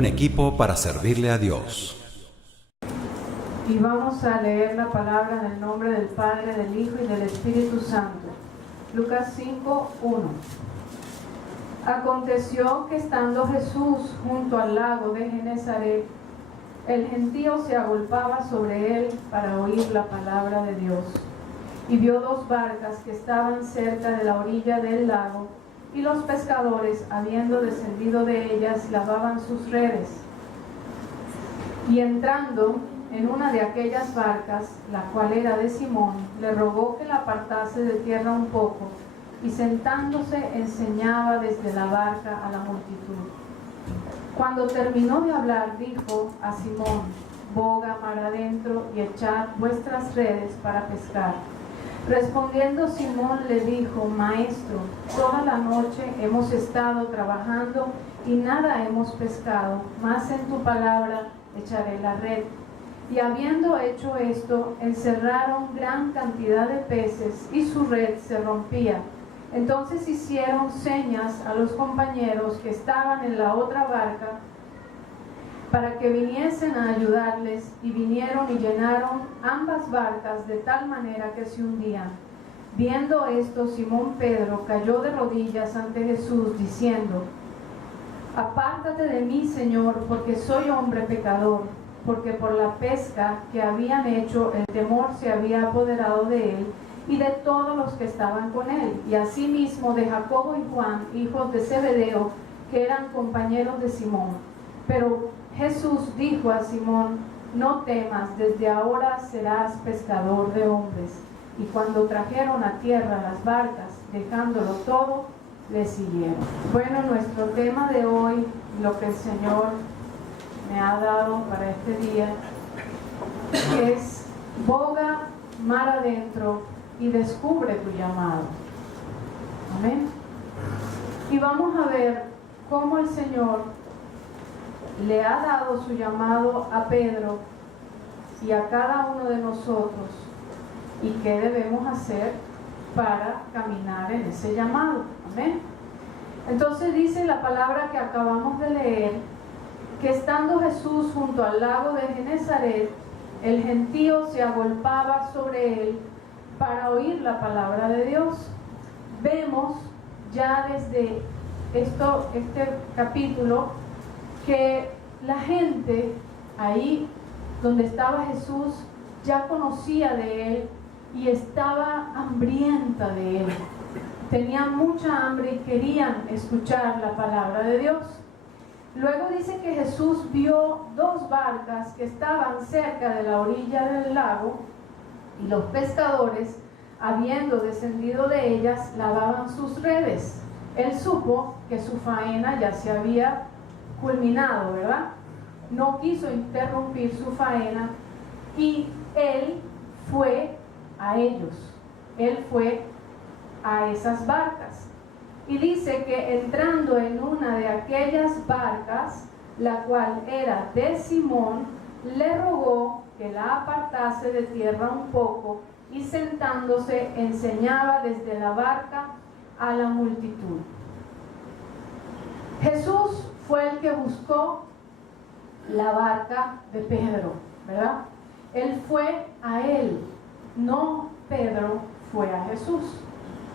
un equipo para servirle a Dios. Y vamos a leer la palabra en el nombre del Padre, del Hijo y del Espíritu Santo. Lucas 5:1. Aconteció que estando Jesús junto al lago de Genesaret, el gentío se agolpaba sobre él para oír la palabra de Dios. Y vio dos barcas que estaban cerca de la orilla del lago, y los pescadores, habiendo descendido de ellas, lavaban sus redes. Y entrando en una de aquellas barcas, la cual era de Simón, le rogó que la apartase de tierra un poco, y sentándose enseñaba desde la barca a la multitud. Cuando terminó de hablar, dijo a Simón: boga mar adentro y echad vuestras redes para pescar. Respondiendo Simón le dijo: Maestro, toda la noche hemos estado trabajando y nada hemos pescado, mas en tu palabra echaré la red. Y habiendo hecho esto, encerraron gran cantidad de peces y su red se rompía. Entonces hicieron señas a los compañeros que estaban en la otra barca para que viniesen a ayudarles, y vinieron y llenaron ambas barcas de tal manera que se hundían. Viendo esto, Simón Pedro cayó de rodillas ante Jesús, diciendo: Apártate de mí, Señor, porque soy hombre pecador. Porque por la pesca que habían hecho, el temor se había apoderado de él y de todos los que estaban con él, y asimismo de Jacobo y Juan, hijos de Zebedeo, que eran compañeros de Simón. Pero Jesús dijo a Simón: no temas, desde ahora serás pescador de hombres. Y cuando trajeron a tierra las barcas, dejándolo todo, le siguieron. Bueno, nuestro tema de hoy, lo que el Señor me ha dado para este día, es boga mar adentro y descubre tu llamado. Amén. Y vamos a ver cómo el Señor le ha dado su llamado a Pedro y a cada uno de nosotros, y qué debemos hacer para caminar en ese llamado. Amén. Entonces dice la palabra que acabamos de leer, que estando Jesús junto al lago de Genesaret, el gentío se agolpaba sobre él para oír la palabra de Dios. Vemos ya desde este capítulo que la gente ahí donde estaba Jesús ya conocía de él y estaba hambrienta de él. Tenían mucha hambre y querían escuchar la palabra de Dios. Luego dice que Jesús vio dos barcas que estaban cerca de la orilla del lago, y los pescadores, habiendo descendido de ellas, lavaban sus redes. Él supo que su faena ya se había culminado, ¿verdad? No quiso interrumpir su faena y él fue a ellos. Él fue a esas barcas. Y dice que entrando en una de aquellas barcas, la cual era de Simón, le rogó que la apartase de tierra un poco, y sentándose enseñaba desde la barca a la multitud. Jesús fue el que buscó la barca de Pedro, ¿verdad? Él fue a él, no Pedro fue a Jesús,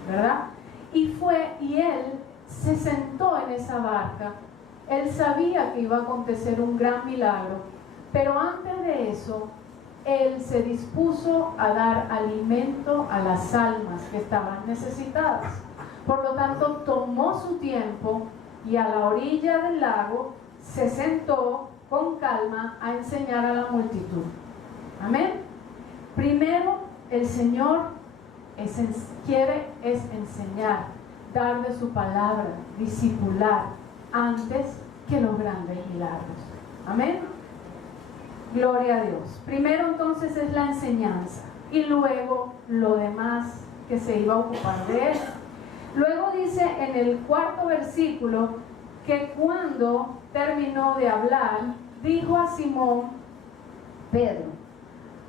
¿verdad? Y él se sentó en esa barca. Él sabía que iba a acontecer un gran milagro, pero antes de eso, él se dispuso a dar alimento a las almas que estaban necesitadas. Por lo tanto, tomó su tiempo y a la orilla del lago se sentó con calma a enseñar a la multitud. Amén. Primero, el Señor quiere enseñar, dar de su palabra, discipular, antes que los grandes milagros. Amén. Gloria a Dios. Primero entonces es la enseñanza y luego lo demás que se iba a ocupar de él. Luego dice en el 4º versículo que cuando terminó de hablar, dijo a Simón Pedro: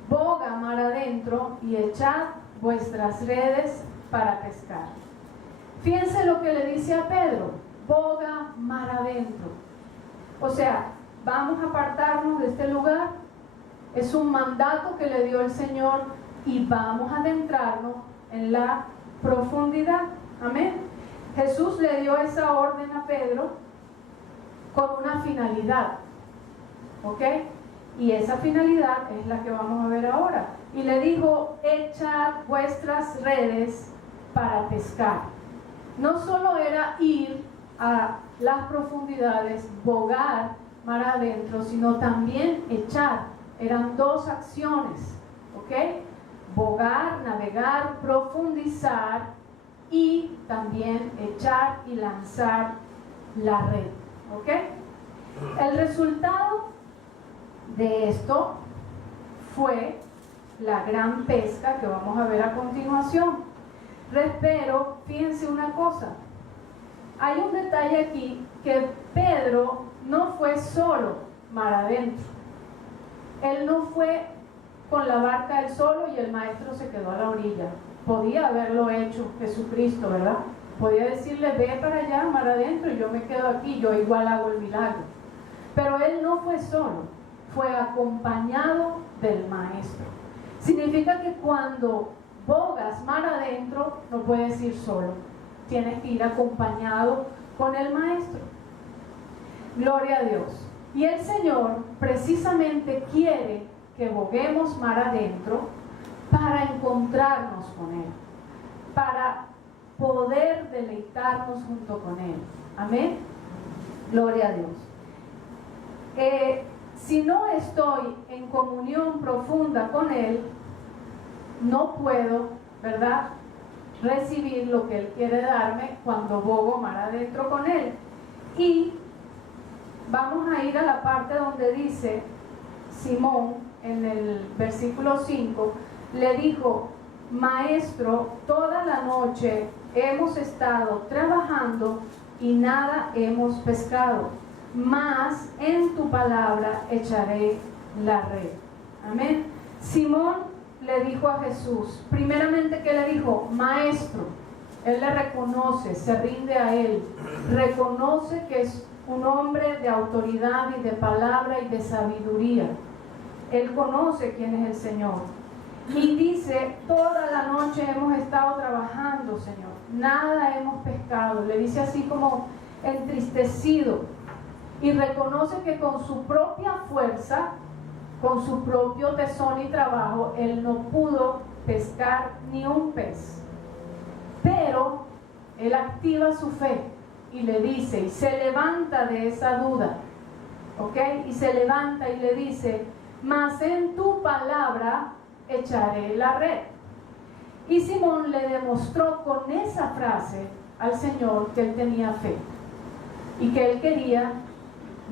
boga mar adentro y echad vuestras redes para pescar. Fíjense lo que le dice a Pedro: boga mar adentro. O sea, vamos a apartarnos de este lugar. Es un mandato que le dio el Señor y vamos a adentrarnos en la profundidad. Amén. Jesús le dio esa orden a Pedro con una finalidad. ¿Ok? Y esa finalidad es la que vamos a ver ahora. Y le dijo, echad vuestras redes para pescar. No solo era ir a las profundidades, bogar mar adentro, sino también echar. Eran dos acciones, ¿ok? Bogar, navegar, profundizar y también echar y lanzar la red, ¿ok? El resultado de esto fue la gran pesca que vamos a ver a continuación. Pero fíjense una cosa, hay un detalle aquí, que Pedro no fue solo mar adentro. Él no fue con la barca él solo y el maestro se quedó a la orilla. Podía haberlo hecho Jesucristo, ¿verdad? Podía decirle, ve para allá, mar adentro, y yo me quedo aquí, yo igual hago el milagro. Pero él no fue solo, fue acompañado del maestro. Significa que cuando bogas mar adentro, no puedes ir solo, tienes que ir acompañado con el maestro. Gloria a Dios. Y el Señor precisamente quiere que boguemos mar adentro para encontrarnos con Él, para poder deleitarnos junto con Él. Amén. Gloria a Dios. Si no estoy en comunión profunda con Él, no puedo, ¿verdad?, recibir lo que Él quiere darme cuando bogo mar adentro con Él. Y vamos a ir a la parte donde dice Simón, en el versículo 5, le dijo, maestro, toda la noche hemos estado trabajando y nada hemos pescado, mas en tu palabra echaré la red. Amén. Simón le dijo a Jesús, primeramente, ¿qué le dijo? Maestro. Él le reconoce, se rinde a Él, reconoce que es un hombre de autoridad y de palabra y de sabiduría. Él conoce quién es el Señor. Y dice, toda la noche hemos estado trabajando, Señor, nada hemos pescado. Le dice así como entristecido. Y reconoce que con su propia fuerza, con su propio tesón y trabajo, él no pudo pescar ni un pez. Pero él activa su fe y le dice, y se levanta de esa duda, ¿ok? Y se levanta y le dice, mas en tu palabra echaré la red. Y Simón le demostró con esa frase al Señor que él tenía fe y que él quería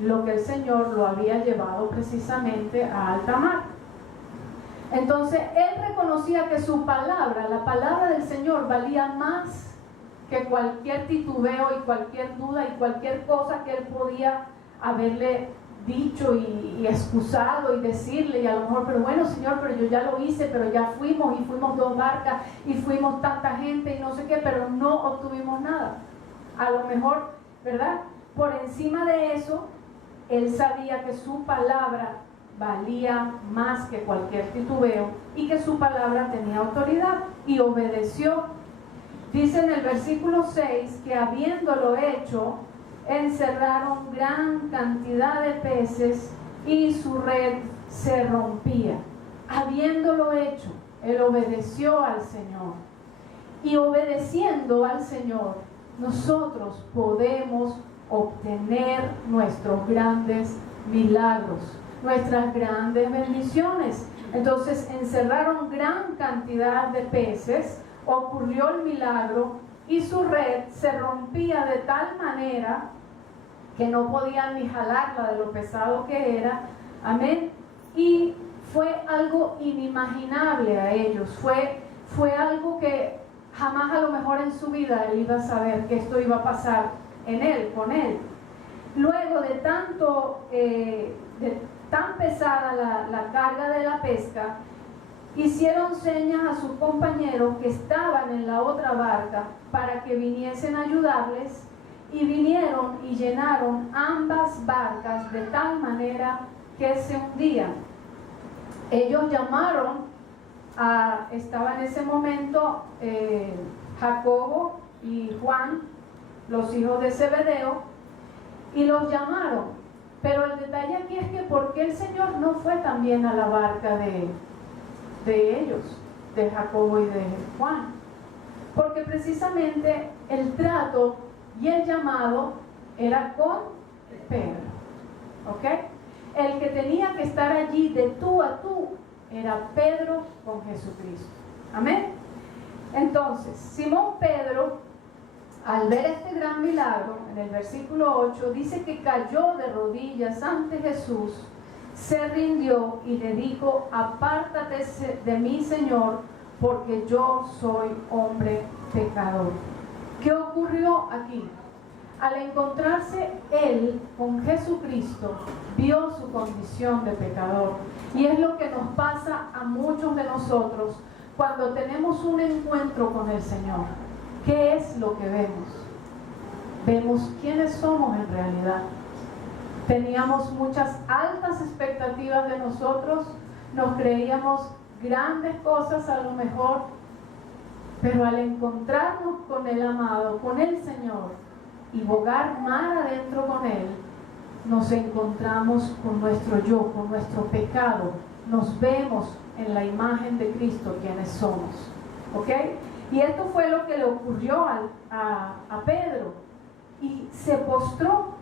lo que el Señor lo había llevado precisamente a alta mar. Entonces él reconocía que su palabra, la palabra del Señor, valía más que cualquier titubeo y cualquier duda y cualquier cosa que él podía haberle dicho y excusado y decirle, y a lo mejor, pero bueno, Señor, pero yo ya lo hice, pero ya fuimos y fuimos 2 barcas y fuimos tanta gente y no sé qué, pero no obtuvimos nada. A lo mejor, ¿verdad? Por encima de eso, él sabía que su palabra valía más que cualquier titubeo y que su palabra tenía autoridad, y obedeció. Dice en el versículo 6 que habiéndolo hecho, encerraron gran cantidad de peces y su red se rompía. Habiéndolo hecho, él obedeció al Señor. Y obedeciendo al Señor, nosotros podemos obtener nuestros grandes milagros, nuestras grandes bendiciones. Entonces encerraron gran cantidad de peces, ocurrió el milagro y su red se rompía de tal manera que no podían ni jalarla de lo pesado que era. Amén. Y fue algo inimaginable a ellos, fue algo que jamás a lo mejor en su vida él iba a saber que esto iba a pasar en él, con él. Luego de tan pesada la carga de la pesca, hicieron señas a sus compañeros que estaban en la otra barca para que viniesen a ayudarles, y vinieron y llenaron ambas barcas de tal manera que se hundían. Ellos llamaron estaba en ese momento Jacobo y Juan, los hijos de Zebedeo, y los llamaron. Pero el detalle aquí es que ¿por qué el Señor no fue también a la barca de ellos, de Jacobo y de Juan? Porque precisamente el trato y el llamado era con Pedro, ¿ok? El que tenía que estar allí de tú a tú era Pedro con Jesucristo. Amén. Entonces, Simón Pedro, al ver este gran milagro, en el versículo 8, dice que cayó de rodillas ante Jesús, se rindió y le dijo: apártate de mí, Señor, porque yo soy hombre pecador. ¿Qué ocurrió aquí? Al encontrarse él con Jesucristo, vio su condición de pecador. Y es lo que nos pasa a muchos de nosotros cuando tenemos un encuentro con el Señor. ¿Qué es lo que vemos? Vemos quiénes somos en realidad. Teníamos muchas altas expectativas de nosotros, nos creíamos grandes cosas a lo mejor, pero al encontrarnos con el amado, con el Señor, y bogar mar adentro con Él, nos encontramos con nuestro yo, con nuestro pecado, nos vemos en la imagen de Cristo quienes somos, ¿ok? Y esto fue lo que le ocurrió a Pedro, y se postró,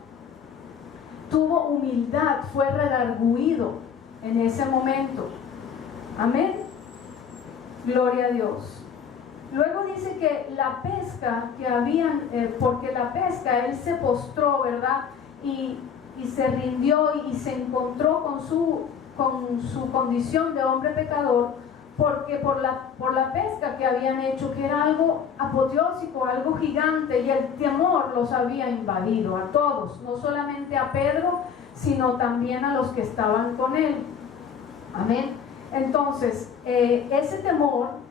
tuvo humildad, fue redarguido en ese momento. Amén. Gloria a Dios. Luego dice que la pesca que habían, porque la pesca, él se postró, ¿verdad? Y se rindió y se encontró con su condición de hombre pecador, porque por la pesca que habían hecho, que era algo apoteósico, algo gigante, y el temor los había invadido a todos, no solamente a Pedro, sino también a los que estaban con él. Amén. Entonces, ese temor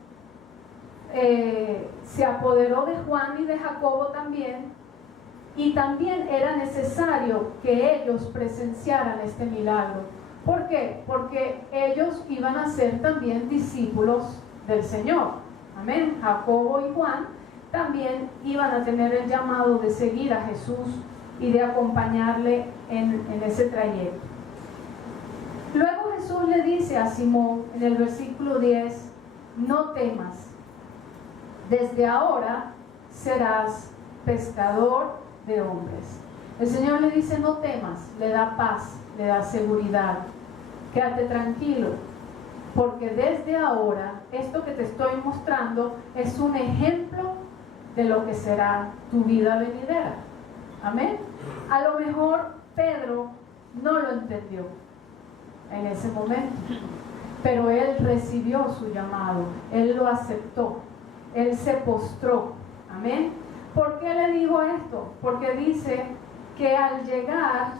se apoderó de Juan y de Jacobo también, y también era necesario que ellos presenciaran este milagro. ¿Por qué? Porque ellos iban a ser también discípulos del Señor. Amén. Jacobo y Juan también iban a tener el llamado de seguir a Jesús y de acompañarle en ese trayecto. Luego Jesús le dice a Simón en el versículo 10: no temas, desde ahora serás pescador de hombres. El Señor le dice: no temas, le da paz, le da seguridad. Quédate tranquilo, porque desde ahora esto que te estoy mostrando es un ejemplo de lo que será tu vida venidera. Amén. A lo mejor Pedro no lo entendió en ese momento, pero él recibió su llamado, él lo aceptó, él se postró. Amén. ¿Por qué le digo esto? Porque dice que al llegar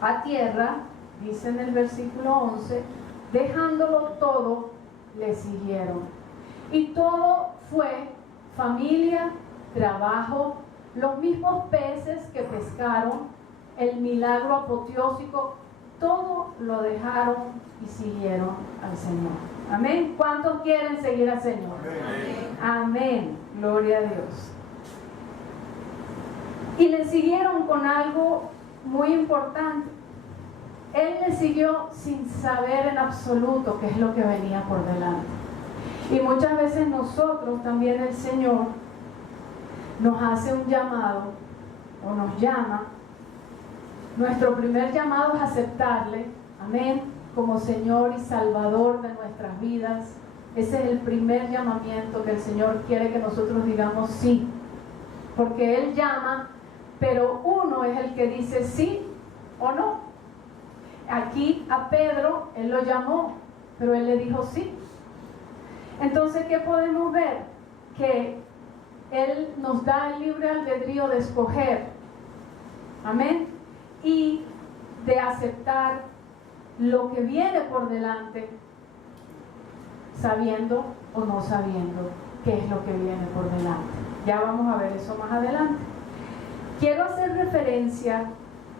a tierra, dice en el versículo 11, dejándolo todo, le siguieron. Y todo fue familia, trabajo, los mismos peces que pescaron, el milagro apoteósico, todo lo dejaron y siguieron al Señor. Amén. ¿Cuántos quieren seguir al Señor? Amén. Amén. Gloria a Dios. Y le siguieron con algo muy importante. Él le siguió sin saber en absoluto qué es lo que venía por delante. Y muchas veces nosotros también, el Señor nos hace un llamado o nos llama. Nuestro primer llamado es aceptarle, amén, como Señor y Salvador de nuestras vidas. Ese es el primer llamamiento que el Señor quiere que nosotros digamos sí, porque Él llama, pero uno es el que dice sí o no. Aquí a Pedro, Él lo llamó, pero Él le dijo sí. Entonces, ¿qué podemos ver? Que Él nos da el libre albedrío de escoger, amén, y de aceptar lo que viene por delante, sabiendo o no sabiendo qué es lo que viene por delante. Ya vamos a ver eso más adelante. quiero hacer referencia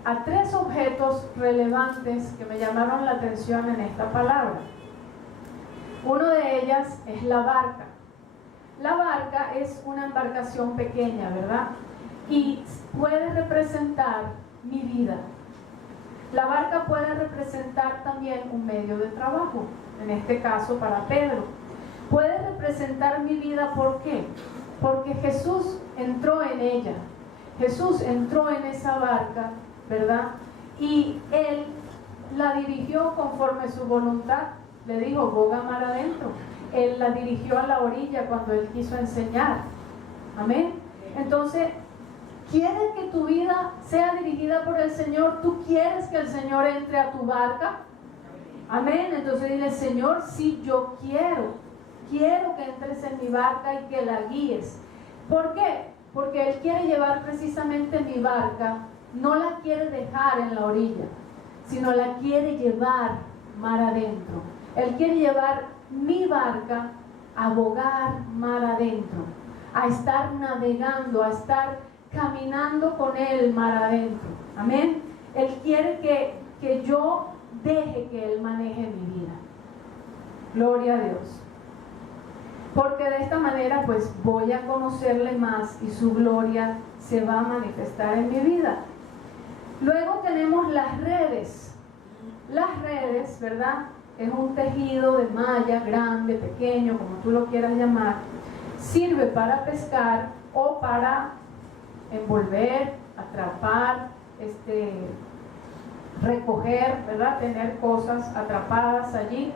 a 3 objetos relevantes que me llamaron la atención en esta palabra. Uno de ellas es la barca. La barca es una embarcación pequeña, ¿verdad? Y puede representar mi vida. La barca puede representar también un medio de trabajo, en este caso para Pedro. Puede representar mi vida, ¿por qué? Porque Jesús entró en ella. Jesús entró en esa barca, ¿verdad? Y Él la dirigió conforme su voluntad. Le dijo, boga mar adentro. Él la dirigió a la orilla cuando Él quiso enseñar. Amén. Entonces, ¿quieres que tu vida sea dirigida por el Señor? ¿Tú quieres que el Señor entre a tu barca? Amén. Entonces dile, Señor, sí, yo quiero que entres en mi barca y que la guíes. ¿Por qué? Porque Él quiere llevar precisamente mi barca, no la quiere dejar en la orilla, sino la quiere llevar mar adentro. Él quiere llevar mi barca a bogar mar adentro, a estar navegando, a estar caminando con Él mar adentro. Amén. Él quiere que yo deje que Él maneje mi vida. Gloria a Dios. Porque de esta manera pues voy a conocerle más y su gloria se va a manifestar en mi vida. Luego tenemos las redes. Las redes, ¿verdad? Es un tejido de malla grande, pequeño, como tú lo quieras llamar. Sirve para pescar o para envolver, atrapar, recoger, ¿verdad? Tener cosas atrapadas allí.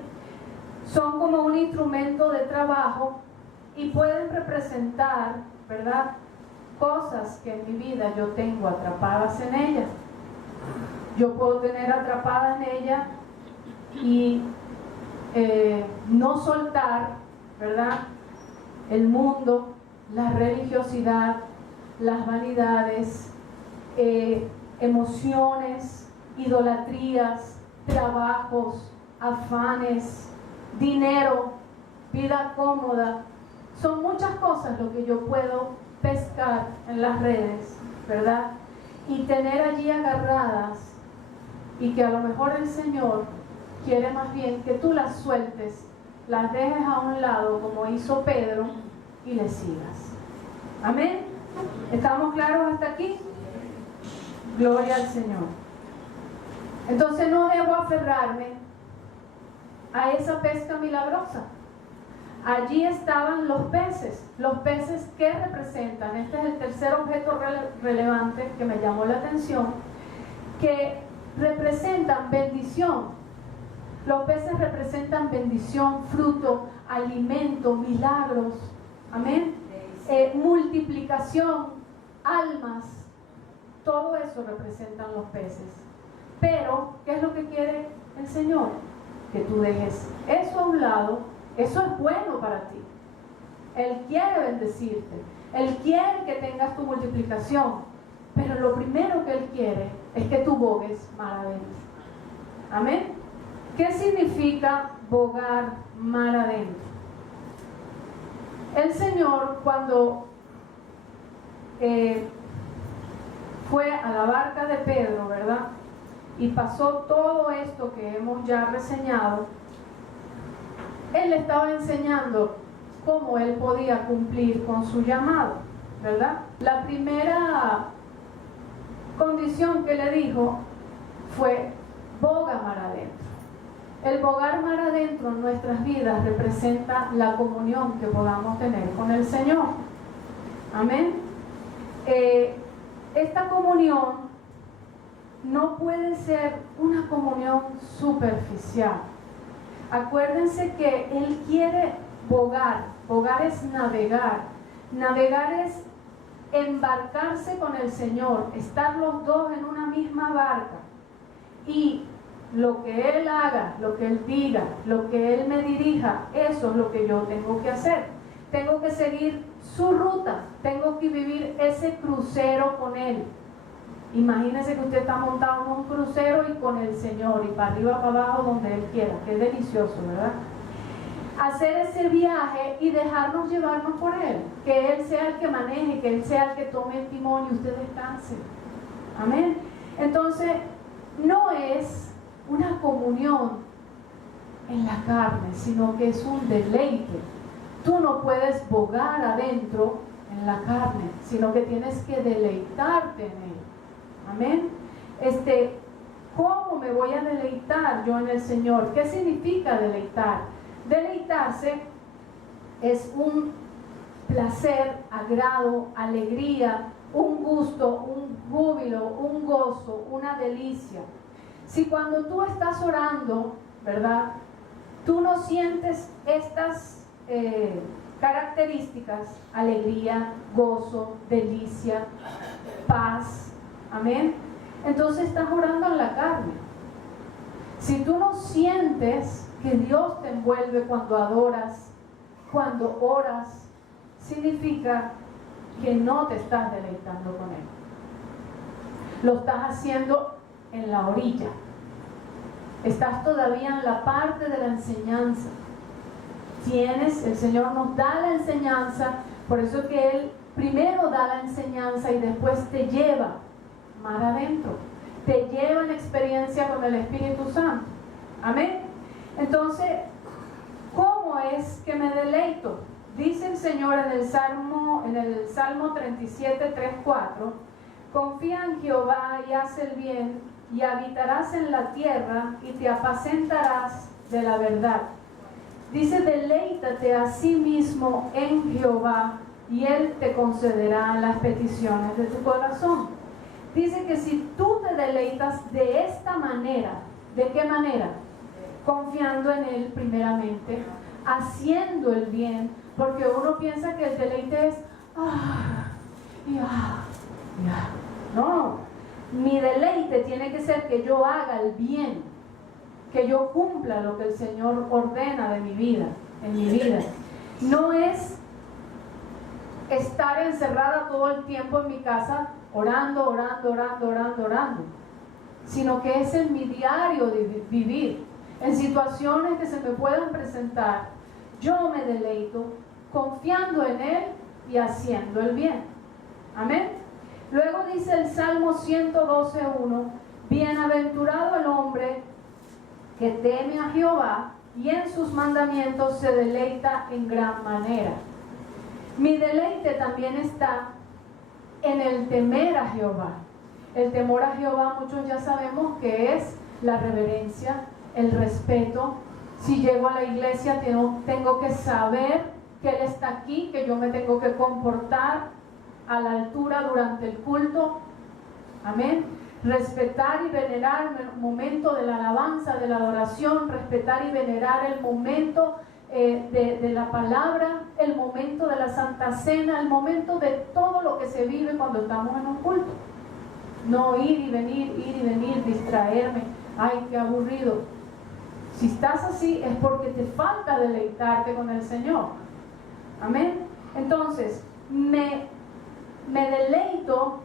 Son como un instrumento de trabajo y pueden representar, ¿verdad?, cosas que en mi vida yo tengo atrapadas en ellas. Yo puedo tener atrapada en ella y no soltar, ¿verdad?, el mundo, la religiosidad, las vanidades, emociones, idolatrías, trabajos, afanes, dinero, vida cómoda. Son muchas cosas lo que yo puedo pescar en las redes, ¿verdad? Y tener allí agarradas, y que a lo mejor el Señor quiere más bien que tú las sueltes, las dejes a un lado como hizo Pedro y le sigas. Amén. ¿Estamos claros hasta aquí? Gloria al Señor. Entonces no debo aferrarme a esa pesca milagrosa. Allí estaban los peces que representan, este es el tercer objeto relevante que me llamó la atención, que representan bendición. Los peces representan bendición, fruto, alimento, milagros, amén, multiplicación, almas, todo eso representan los peces. Pero, ¿qué es lo que quiere el Señor? Que tú dejes eso a un lado. Eso es bueno para ti. Él quiere bendecirte, Él quiere que tengas tu multiplicación, pero lo primero que Él quiere es que tú bogues mar adentro. Amén. ¿Qué significa bogar mar adentro? El Señor, cuando fue a la barca de Pedro, ¿verdad?, y pasó todo esto que hemos ya reseñado, Él le estaba enseñando cómo Él podía cumplir con su llamado, ¿verdad? La primera condición que le dijo fue: boga mar adentro. El bogar mar adentro en nuestras vidas representa la comunión que podamos tener con el Señor. Amén. Esta comunión no puede ser una comunión superficial. Acuérdense que Él quiere bogar. Bogar es navegar. Navegar es embarcarse con el Señor, estar los dos en una misma barca. Y lo que Él haga, lo que Él diga, lo que Él me dirija, eso es lo que yo tengo que hacer. Tengo que seguir su ruta, tengo que vivir ese crucero con Él. Imagínese que usted está montado en un crucero y con el Señor, y para arriba, para abajo, donde Él quiera. Qué delicioso, ¿verdad? hacer ese viaje y dejarnos llevarnos por Él, que Él sea el que maneje, que Él sea el que tome el timón y usted descanse. Amén. Entonces, no es una comunión en la carne, sino que es un deleite. Tú no puedes bogar adentro en la carne, sino que tienes que deleitarte en Él. Amén. ¿Cómo me voy a deleitar yo en el Señor? ¿Qué significa deleitar? Deleitarse es un placer, agrado, alegría, un gusto, un júbilo, un gozo, una delicia. Si cuando tú estás orando, ¿verdad?, tú no sientes estas características, alegría, gozo, delicia, paz, amén, entonces estás orando en la carne. Si tú no sientes que Dios te envuelve cuando adoras, cuando oras, significa que no te estás deleitando con Él. Lo estás haciendo en la orilla. Estás todavía en la parte de la enseñanza. El Señor nos da la enseñanza, por eso es que Él primero da la enseñanza y después te lleva más adentro. Te lleva en experiencia con el Espíritu Santo. Amén. Entonces, ¿cómo es que me deleito? Dice el Señor en el Salmo 37, 3, 4: confía en Jehová y haz el bien, y habitarás en la tierra y te apacentarás de la verdad. Dice, deleítate a sí mismo en Jehová y Él te concederá las peticiones de tu corazón. Dice que si tú te deleitas de esta manera, ¿de qué manera? Confiando en Él primeramente, haciendo el bien, porque uno piensa que el deleite es no, mi deleite tiene que ser que yo haga el bien, que yo cumpla lo que el Señor ordena de mi vida, en mi vida. No es estar encerrada todo el tiempo en mi casa orando, sino que es en mi diario de vivir, en situaciones que se me puedan presentar. Yo me deleito confiando en Él y haciendo el bien. Amén. Luego dice el Salmo 112:1: bienaventurado el hombre que teme a Jehová y en sus mandamientos se deleita en gran manera. Mi deleite también está en el temer a Jehová. El temor a Jehová, muchos ya sabemos que es la reverencia, el respeto. Si llego a la iglesia tengo que saber que Él está aquí, que yo me tengo que comportar a la altura durante el culto. Amén. Respetar y venerar el momento de la alabanza, de la adoración, respetar y venerar el momento de la palabra, el momento de la Santa Cena, el momento de todo lo que se vive cuando estamos en un culto. No ir y venir, distraerme. Ay, qué aburrido. Si estás así es porque te falta deleitarte con el Señor. Amén. Entonces, me deleito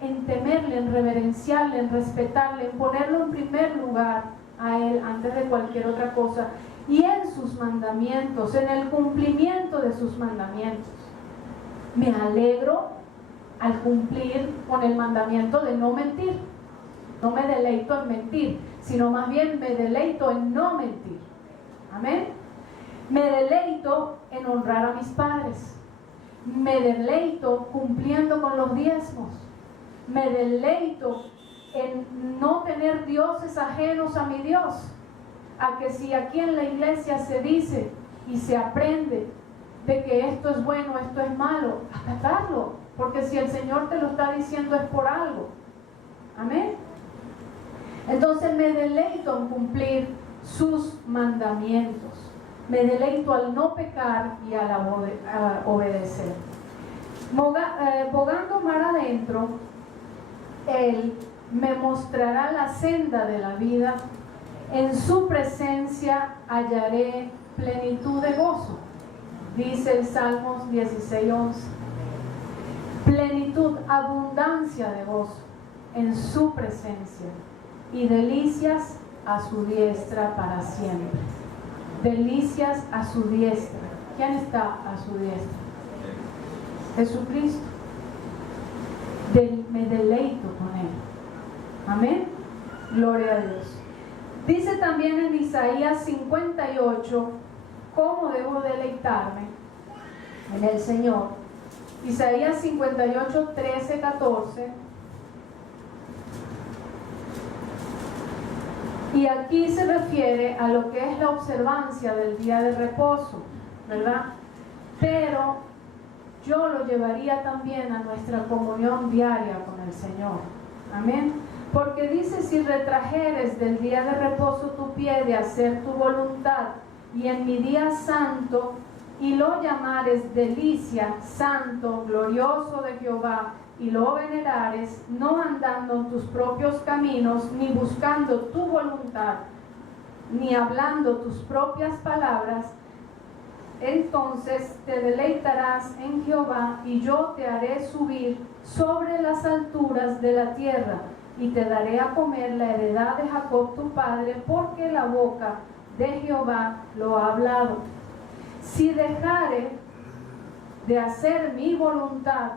en temerle, en reverenciarle, en respetarle, en ponerlo en primer lugar a Él antes de cualquier otra cosa, y en sus mandamientos, en el cumplimiento de sus mandamientos. Me alegro al cumplir con el mandamiento de no mentir. No me deleito en mentir, sino más bien me deleito en no mentir. Amén. Me deleito en honrar a mis padres. Me deleito cumpliendo con los diezmos. Me deleito en no tener dioses ajenos a mi Dios. A que si aquí en la iglesia se dice y se aprende de que esto es bueno, esto es malo, acatarlo, porque si el Señor te lo está diciendo es por algo. Amén. Entonces me deleito en cumplir sus mandamientos. Me deleito al no pecar y al obedecer. Bogando mar adentro, Él me mostrará la senda de la vida. En su presencia hallaré plenitud de gozo. Dice el Salmos 16:11. Plenitud, abundancia de gozo en su presencia y delicias a su diestra para siempre. delicias a su diestra. ¿Quién está a su diestra? Jesucristo. Me deleito con Él. Amén. Gloria a Dios. Dice también en Isaías 58, ¿cómo debo deleitarme en el Señor? Isaías 58, 13, 14. Y aquí se refiere a lo que es la observancia del día de reposo, ¿verdad? Pero yo lo llevaría también a nuestra comunión diaria con el Señor. Amén. Porque dice, si retrajeres del día de reposo tu pie de hacer tu voluntad, y en mi día santo, y lo llamares delicia, santo, glorioso de Jehová, y lo venerares, no andando en tus propios caminos, ni buscando tu voluntad, ni hablando tus propias palabras, entonces te deleitarás en Jehová, y yo te haré subir sobre las alturas de la tierra, y te daré a comer la heredad de Jacob tu padre, porque la boca de Jehová lo ha hablado. Si dejare de hacer mi voluntad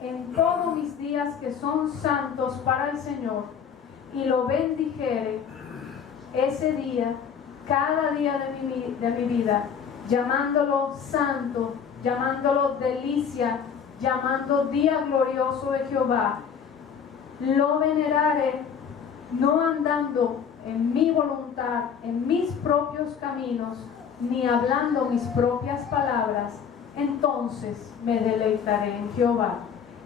en todos mis días que son santos para el Señor, y lo bendijere ese día, cada día de mi vida, llamándolo santo, llamándolo delicia, llamando día glorioso de Jehová, lo veneraré, no andando en mi voluntad, en mis propios caminos, ni hablando mis propias palabras, entonces me deleitaré en Jehová,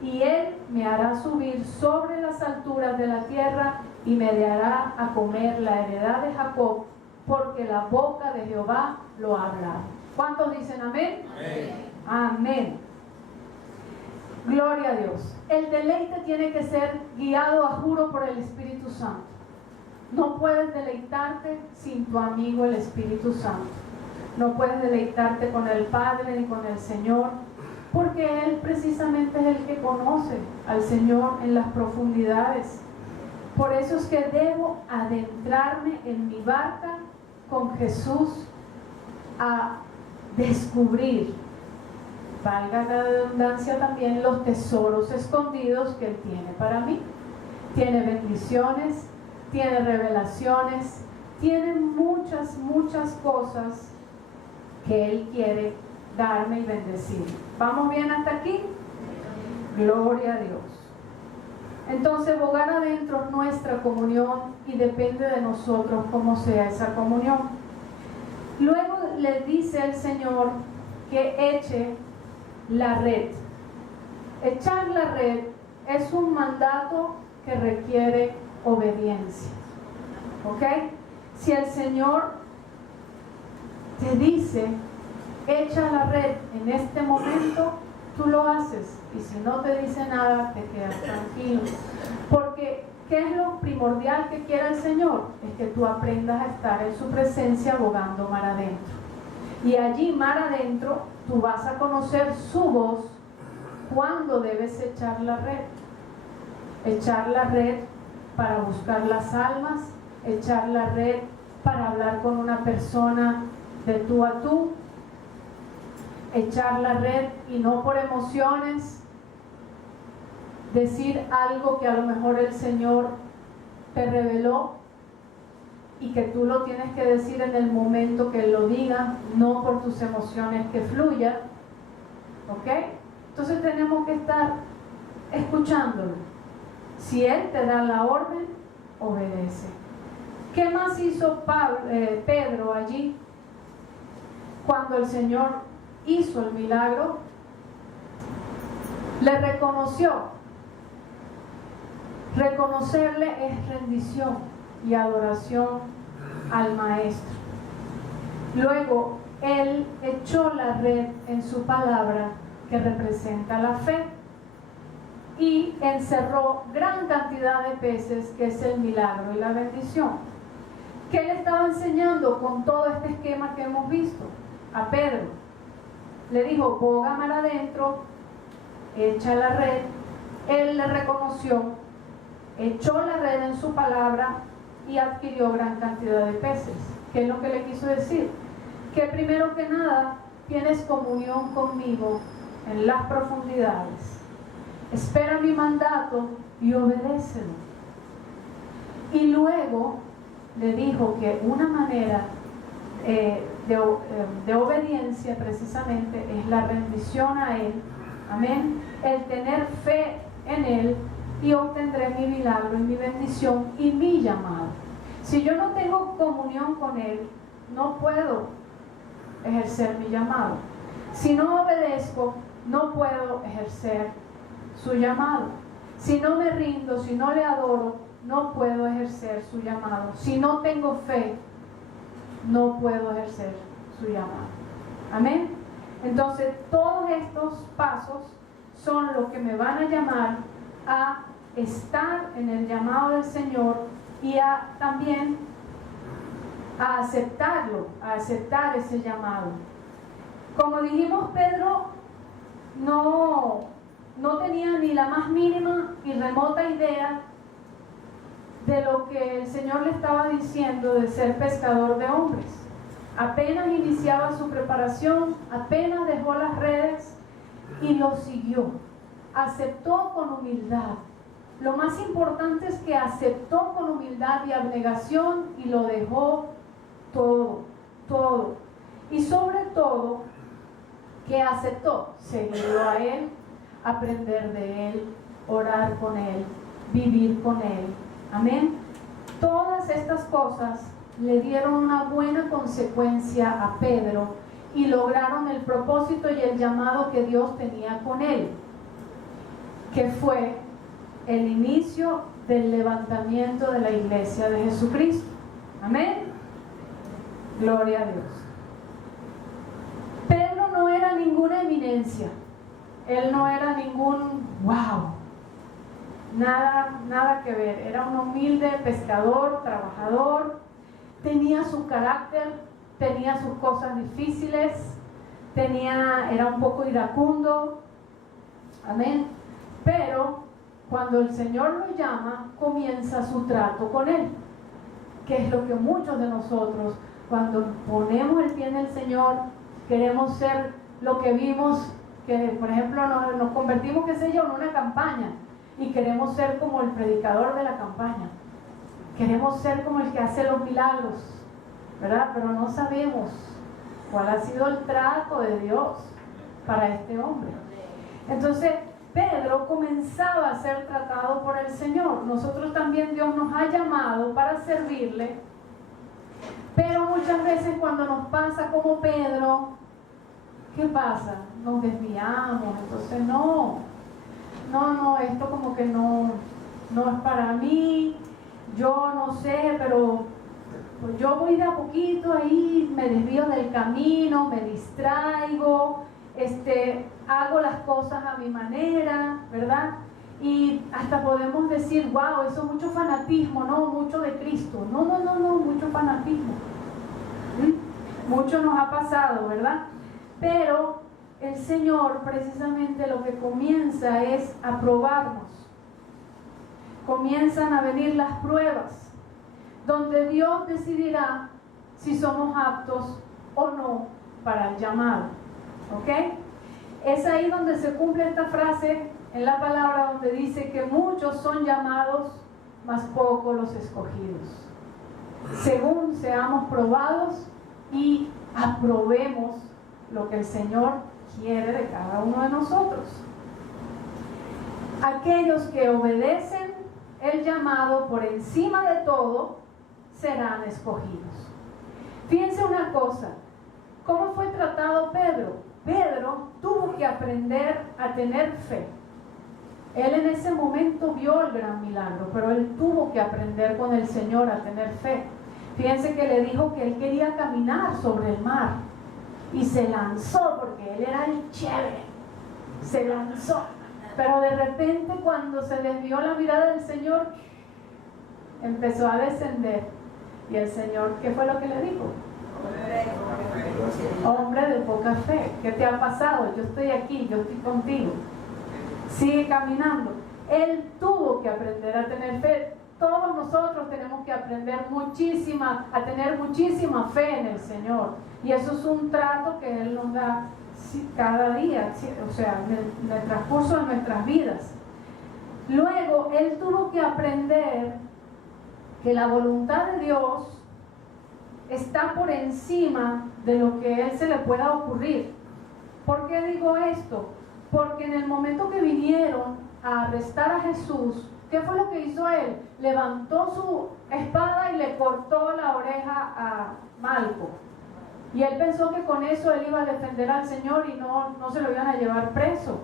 y Él me hará subir sobre las alturas de la tierra, y me dará a comer la heredad de Jacob, porque la boca de Jehová lo ha hablado. ¿Cuántos dicen amén? Amén. Amén. Gloria a Dios. El deleite tiene que ser guiado a juro por el Espíritu Santo. No puedes deleitarte sin tu amigo el Espíritu Santo. No puedes deleitarte con el Padre ni con el Señor, porque Él precisamente es el que conoce al Señor en las profundidades. Por eso es que debo adentrarme en mi barca con Jesús a descubrir, valga la redundancia también, los tesoros escondidos que Él tiene para mí. Tiene bendiciones, tiene revelaciones, tiene muchas cosas que Él quiere darme y bendecir. ¿Vamos bien hasta aquí? Gloria a Dios. Entonces, bogar adentro es nuestra comunión y depende de nosotros cómo sea esa comunión. Luego le dice el Señor que eche la red. Echar la red es un mandato que requiere obediencia. ¿Ok? Si el Señor te dice, echa la red en este momento, tú lo haces. Y si no te dice nada, te quedas tranquilo. Porque, ¿qué es lo primordial que quiere el Señor? Es que tú aprendas a estar en su presencia bogando mar adentro. Y allí, mar adentro, tú vas a conocer su voz cuando debes echar la red. Echar la red para buscar las almas, echar la red para hablar con una persona de tú a tú, echar la red y no por emociones, decir algo que a lo mejor el Señor te reveló y que tú lo tienes que decir en el momento que Él lo diga, no por tus emociones que fluya. ¿Ok? Entonces tenemos que estar escuchándolo. Si Él te da la orden, obedece. ¿Qué más hizo Pedro allí? Cuando el Señor hizo el milagro, le reconoció. Reconocerle es rendición y adoración al Maestro. Luego, Él echó la red en su palabra, que representa la fe, y encerró gran cantidad de peces, que es el milagro y la bendición. ¿Qué le estaba enseñando con todo este esquema que hemos visto? A Pedro le dijo, boga mar adentro, echa la red. Él le reconoció, echó la red en su palabra y adquirió gran cantidad de peces. ¿Qué es lo que le quiso decir? que primero que nada tienes comunión conmigo en las profundidades. Espera mi mandato y obedécelo. Y luego le dijo que una manera de obediencia precisamente es la rendición a Él, amén, el tener fe en Él, y obtendré mi milagro y mi bendición y mi llamado. Si yo no tengo comunión con Él, no puedo ejercer mi llamado. Si no obedezco, no puedo ejercer su llamado. Si no me rindo, si no le adoro, no puedo ejercer su llamado. Si no tengo fe, no puedo ejercer su llamado. Amén. Entonces, todos estos pasos son los que me van a llamar a estar en el llamado del Señor y también a aceptarlo, a aceptar ese llamado. Como dijimos, Pedro no tenía ni la más mínima y remota idea de lo que el Señor le estaba diciendo de ser pescador de hombres. Apenas iniciaba su preparación, apenas dejó las redes y lo siguió. Aceptó con humildad. Lo más importante es que aceptó con humildad y abnegación y lo dejó todo. Y sobre todo, que aceptó seguirlo a Él, aprender de Él, orar con Él, vivir con Él. Amén. Todas estas cosas le dieron una buena consecuencia a Pedro y lograron el propósito y el llamado que Dios tenía con él, que fue el inicio del levantamiento de la iglesia de Jesucristo. Amén. Gloria a Dios. Pedro no era ninguna eminencia. Él no era ningún wow. Nada que ver. Era un humilde pescador, trabajador. Tenía su carácter, tenía sus cosas difíciles, era un poco iracundo. Amén. Pero cuando el Señor lo llama, comienza su trato con Él, que es lo que muchos de nosotros, cuando ponemos el pie en el Señor, queremos ser lo que vimos, que por ejemplo nos convertimos, qué sé yo, en una campaña, y queremos ser como el predicador de la campaña, queremos ser como el que hace los milagros, ¿verdad? Pero no sabemos cuál ha sido el trato de Dios para este hombre. Entonces Pedro comenzaba a ser tratado por el Señor. Nosotros también, Dios nos ha llamado para servirle, pero muchas veces cuando nos pasa como Pedro, ¿qué pasa? Nos desviamos. Entonces no, esto como que no es para mí, yo no sé, pero pues yo voy de a poquito ahí, me desvío del camino, me distraigo, hago las cosas a mi manera, ¿verdad? Y hasta podemos decir, wow, eso es mucho fanatismo, no, mucho de Cristo. No, mucho fanatismo. Mucho nos ha pasado, ¿verdad? Pero el Señor precisamente lo que comienza es a probarnos. Comienzan a venir las pruebas, donde Dios decidirá si somos aptos o no para el llamado. ¿Ok? Es ahí donde se cumple esta frase en la palabra donde dice que muchos son llamados, mas pocos los escogidos. Según seamos probados y aprobemos lo que el Señor quiere de cada uno de nosotros. Aquellos que obedecen el llamado por encima de todo serán escogidos. Fíjense una cosa, ¿cómo fue tratado Pedro? Pedro tuvo que aprender a tener fe. Él en ese momento vio el gran milagro, pero él tuvo que aprender con el Señor a tener fe. Fíjense que le dijo que él quería caminar sobre el mar y se lanzó porque él era el chévere. Se lanzó, pero de repente cuando se desvió la mirada del Señor, empezó a descender. Y el Señor, ¿qué fue lo que le dijo? Hombre de poca fe, ¿qué te ha pasado? Yo estoy aquí, yo estoy contigo. Sigue caminando. Él tuvo que aprender a tener fe. todos nosotros tenemos que aprender a tener muchísima fe en el Señor. Y eso es un trato que Él nos da cada día, o sea, en el transcurso de nuestras vidas. Luego, Él tuvo que aprender que la voluntad de Dios está por encima de lo que a Él se le pueda ocurrir. ¿Por qué digo esto? Porque en el momento que vinieron a arrestar a Jesús, ¿qué fue lo que hizo Él? Levantó su espada y le cortó la oreja a Malco. Y Él pensó que con eso Él iba a defender al Señor y no se lo iban a llevar preso.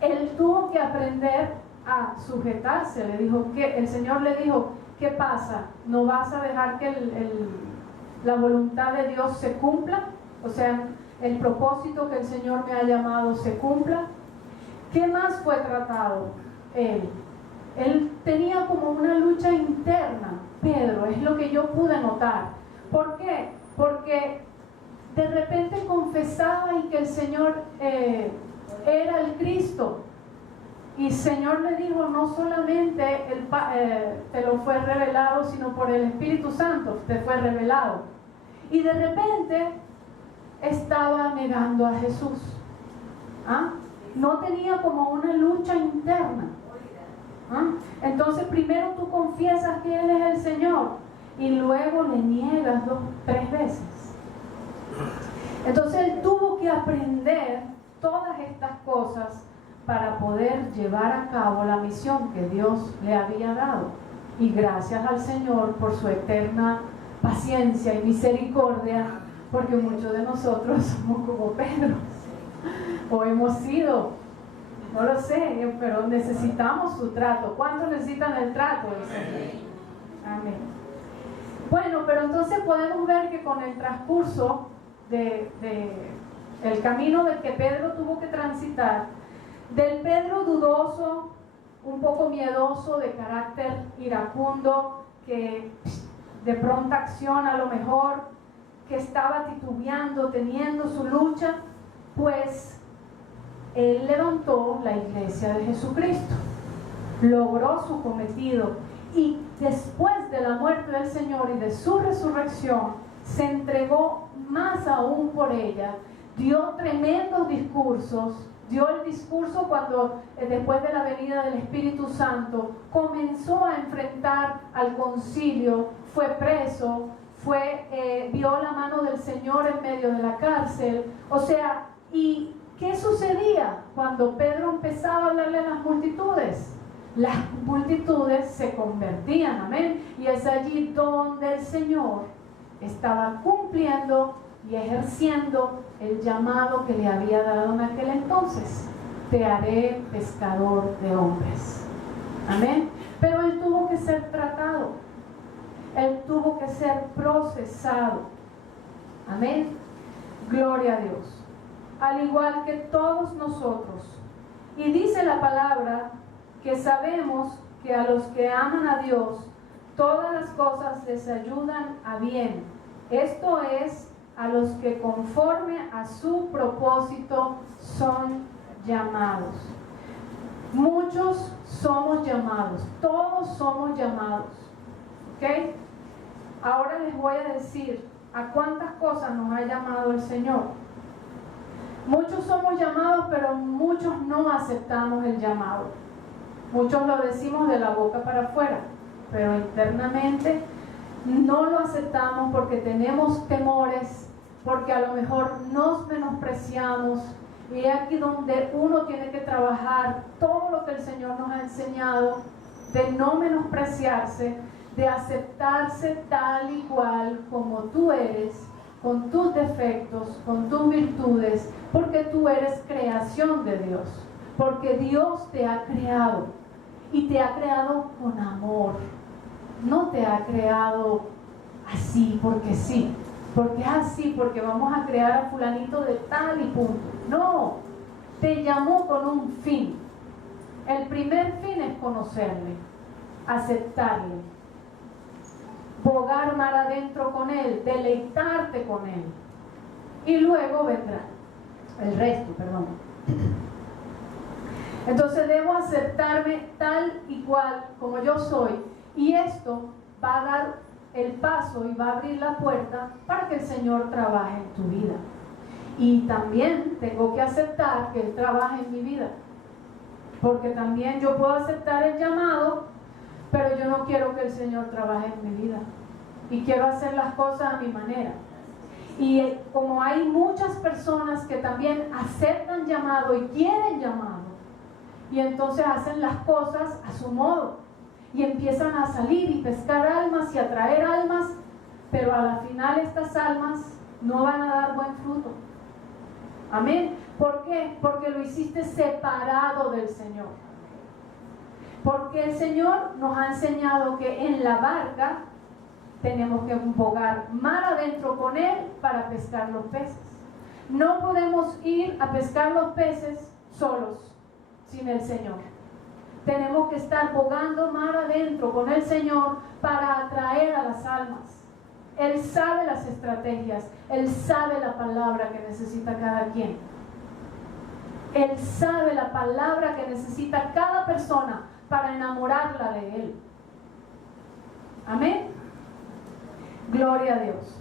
Él tuvo que aprender a sujetarse. El Señor le dijo, ¿qué pasa? ¿No vas a dejar que la voluntad de Dios se cumpla? O sea, el propósito que el Señor me ha llamado se cumpla. ¿Qué más fue tratado Él? Él tenía como una lucha interna, Pedro, es lo que yo pude notar. ¿Por qué? Porque de repente confesaba y que el Señor era el Cristo. Y el Señor le dijo, no solamente te lo fue revelado, sino por el Espíritu Santo te fue revelado. Y de repente estaba negando a Jesús. ¿Ah? No tenía como una lucha interna. ¿Ah? Entonces primero tú confiesas que Él es el Señor y luego le niegas 3 veces. Entonces Él tuvo que aprender todas estas cosas para poder llevar a cabo la misión que Dios le había dado. Y gracias al Señor por su eterna paciencia y misericordia, porque muchos de nosotros somos como Pedro, o hemos sido, no lo sé, pero necesitamos su trato. ¿Cuántos necesitan el trato del Señor? Amén. Bueno, pero entonces podemos ver que con el transcurso el camino del que Pedro tuvo que transitar, del Pedro dudoso, un poco miedoso, de carácter iracundo, que de pronta acción a lo mejor, que estaba titubeando, teniendo su lucha, pues Él levantó la iglesia de Jesucristo, logró su cometido, y después de la muerte del Señor y de su resurrección, se entregó más aún por ella, dio tremendos discursos, dio el discurso cuando después de la venida del Espíritu Santo comenzó a enfrentar al concilio, fue preso, vio la mano del Señor en medio de la cárcel. O sea, ¿y qué sucedía cuando Pedro empezaba a hablarle a las multitudes? Las multitudes se convertían, amén, y es allí donde el Señor estaba cumpliendo y ejerciendo el llamado que le había dado en aquel entonces: te haré pescador de hombres. Amén. Pero Él tuvo que ser tratado, Él tuvo que ser procesado. Amén. Gloria a Dios. Al igual que todos nosotros. Y dice la palabra que sabemos que a los que aman a Dios, todas las cosas les ayudan a bien. Esto es, a los que conforme a su propósito son llamados. Muchos somos llamados, todos somos llamados. ¿Ok? Ahora les voy a decir a cuántas cosas nos ha llamado el Señor. Muchos somos llamados, pero muchos no aceptamos el llamado. Muchos lo decimos de la boca para afuera, pero internamente no lo aceptamos porque tenemos temores, porque a lo mejor nos menospreciamos. Y es aquí donde uno tiene que trabajar todo lo que el Señor nos ha enseñado, de no menospreciarse, de aceptarse tal y cual como tú eres, con tus defectos, con tus virtudes, porque tú eres creación de Dios, porque Dios te ha creado y te ha creado con amor. No te ha creado así porque sí, porque así, porque vamos a crear a fulanito de tal y punto. No, te llamó con un fin. El primer fin es conocerle, aceptarle, bogar mar adentro con Él, deleitarte con Él. Y luego vendrá el resto, perdón. Entonces debo aceptarme tal y cual como yo soy. Y esto va a dar el paso y va a abrir la puerta para que el Señor trabaje en tu vida. Y también tengo que aceptar que Él trabaje en mi vida, porque también yo puedo aceptar el llamado, pero yo no quiero que el Señor trabaje en mi vida y quiero hacer las cosas a mi manera. Y como hay muchas personas que también aceptan llamado y quieren llamado, y entonces hacen las cosas a su modo y empiezan a salir y pescar almas y atraer almas, pero a la final estas almas no van a dar buen fruto. Amén. ¿Por qué? Porque lo hiciste separado del Señor. Porque el Señor nos ha enseñado que en la barca tenemos que bogar mar adentro con Él para pescar los peces. No podemos ir a pescar los peces solos, sin el Señor. Tenemos que estar bogando mar adentro con el Señor para atraer a las almas. Él sabe las estrategias, Él sabe la palabra que necesita cada quien. Él sabe la palabra que necesita cada persona para enamorarla de Él. Amén. Gloria a Dios.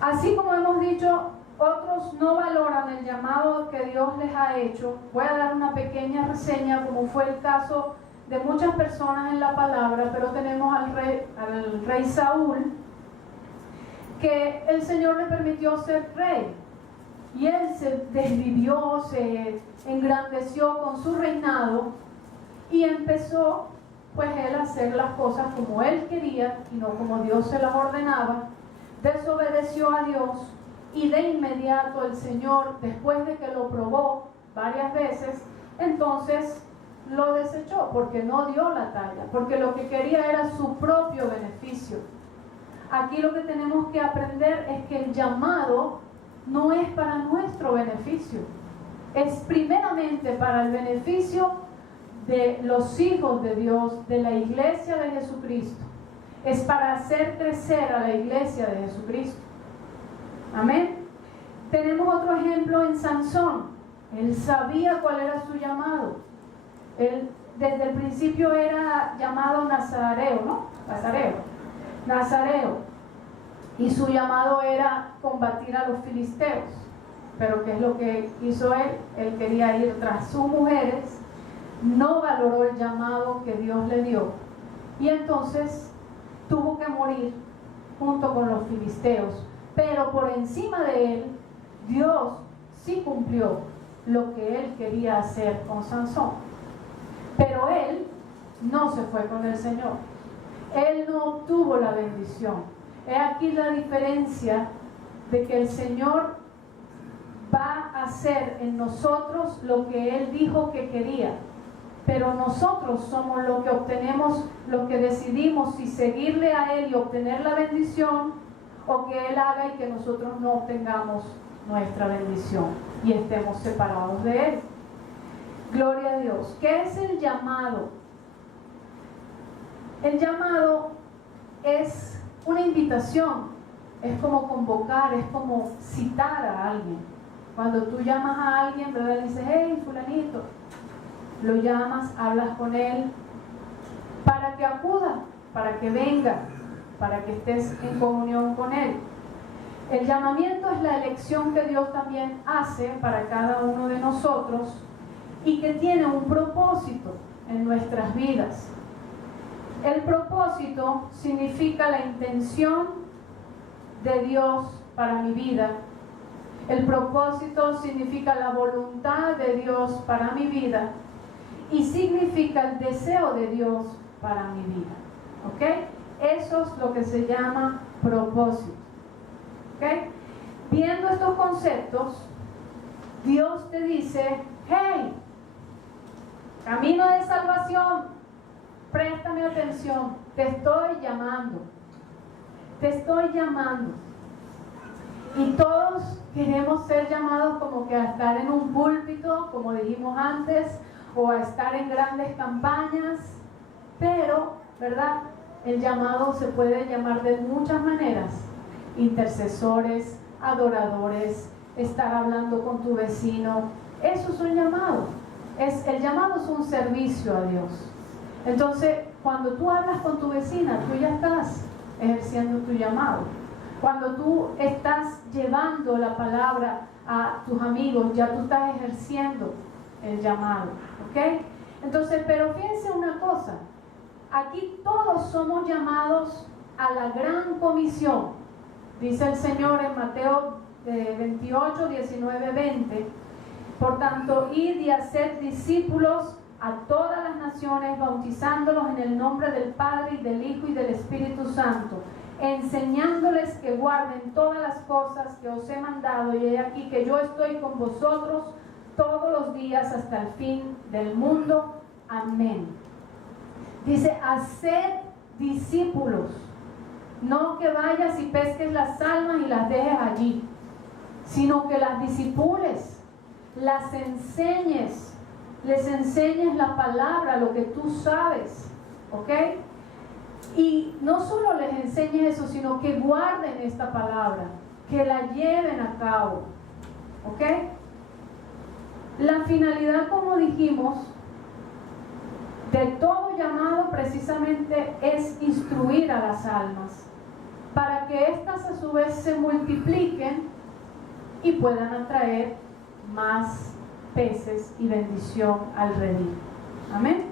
Así como hemos dicho, otros no valoran el llamado que Dios les ha hecho. Voy a dar una pequeña reseña, como fue el caso de muchas personas en la palabra, pero tenemos al rey Saúl, que el Señor le permitió ser rey. Y él se desvivió, se engrandeció con su reinado y empezó pues él a hacer las cosas como él quería y no como Dios se las ordenaba. Desobedeció a Dios y de inmediato el Señor, después de que lo probó varias veces, entonces lo desechó porque no dio la talla, porque lo que quería era su propio beneficio. Aquí lo que tenemos que aprender es que el llamado no es para nuestro beneficio, es primeramente para el beneficio de los hijos de Dios, de la iglesia de Jesucristo. Es para hacer crecer a la iglesia de Jesucristo. Amén. Tenemos otro ejemplo en Sansón. Él sabía cuál era su llamado. Él desde el principio era llamado Nazareo, ¿no? Nazareo. Y su llamado era combatir a los filisteos. Pero ¿qué es lo que hizo él? Él quería ir tras sus mujeres, no valoró el llamado que Dios le dio. Y entonces tuvo que morir junto con los filisteos. Pero por encima de él, Dios sí cumplió lo que él quería hacer con Sansón. Pero él no se fue con el Señor. Él no obtuvo la bendición. He aquí la diferencia de que el Señor va a hacer en nosotros lo que Él dijo que quería. Pero nosotros somos los que obtenemos, los que decidimos si seguirle a Él y obtener la bendición, o que Él haga y que nosotros no obtengamos nuestra bendición y estemos separados de Él. Gloria a Dios. ¿Qué es el llamado? El llamado es una invitación, es como convocar, es como citar a alguien. Cuando tú llamas a alguien, ¿verdad? Le dices, hey, fulanito, lo llamas, hablas con él para que acuda, para que venga, para que estés en comunión con él. El llamamiento es la elección que Dios también hace para cada uno de nosotros y que tiene un propósito en nuestras vidas. El propósito significa la intención de Dios para mi vida. El propósito significa la voluntad de Dios para mi vida y significa el deseo de Dios para mi vida. ¿Ok? Eso es lo que se llama propósito. ¿Ok? Viendo estos conceptos, Dios te dice, hey, camino de salvación, préstame atención, te estoy llamando. Te estoy llamando. Y todos queremos ser llamados como que a estar en un púlpito, como dijimos antes, o a estar en grandes campañas. Pero, ¿verdad? El llamado se puede llamar de muchas maneras. Intercesores, adoradores, estar hablando con tu vecino. Eso es un llamado. El llamado es un servicio a Dios. Entonces, cuando tú hablas con tu vecina, tú ya estás ejerciendo tu llamado. Cuando tú estás llevando la palabra a tus amigos, ya tú estás ejerciendo el llamado, ¿ok? Entonces, pero fíjense una cosa, aquí todos somos llamados a la gran comisión, dice el Señor en Mateo 28, 19, 20, por tanto, id y haced discípulos a todas las naciones, bautizándolos en el nombre del Padre y del Hijo y del Espíritu Santo, enseñándoles que guarden todas las cosas que os he mandado, y he aquí que yo estoy con vosotros todos los días hasta el fin del mundo. Amén. Dice, haced discípulos, no que vayas y pesques las almas y las dejes allí, sino que las discipules, las enseñes, les enseñes la palabra, lo que tú sabes, ¿ok? Y no solo les enseñes eso, sino que guarden esta palabra, que la lleven a cabo, ¿ok? La finalidad, como dijimos, de todo llamado precisamente es instruir a las almas, para que éstas a su vez se multipliquen y puedan atraer más peces y bendición al redil. Amén.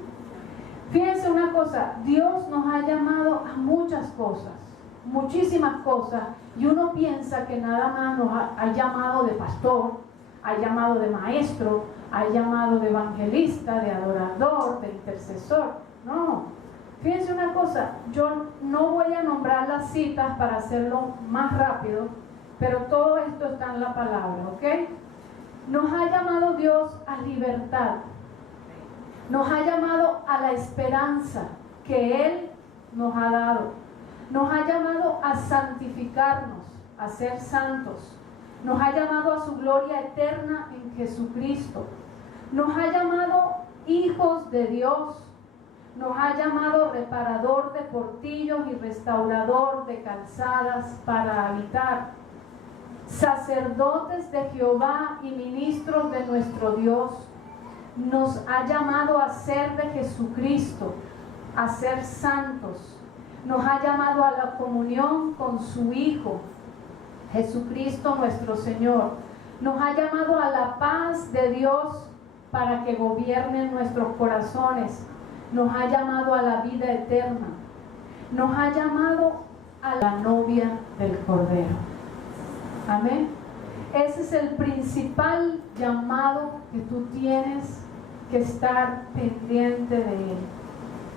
Fíjense una cosa, Dios nos ha llamado a muchas cosas, muchísimas cosas, y uno piensa que nada más nos ha llamado de pastor, ha llamado de maestro, ha llamado de evangelista, de adorador, de intercesor. No, fíjense una cosa, yo no voy a nombrar las citas para hacerlo más rápido, pero todo esto está en la palabra, ¿ok? Nos ha llamado Dios a libertad, nos ha llamado a la esperanza que Él nos ha dado, nos ha llamado a santificarnos, a ser santos, nos ha llamado a su gloria eterna en Jesucristo, nos ha llamado hijos de Dios, nos ha llamado reparador de portillos y restaurador de calzadas para habitar, sacerdotes de Jehová y ministros de nuestro Dios. Nos ha llamado a ser de Jesucristo, a ser santos. Nos ha llamado a la comunión con su Hijo, Jesucristo nuestro Señor. Nos ha llamado a la paz de Dios para que gobierne nuestros corazones. Nos ha llamado a la vida eterna. Nos ha llamado a la novia del Cordero. Amén. Ese es el principal llamado que tú tienes que estar pendiente de Él.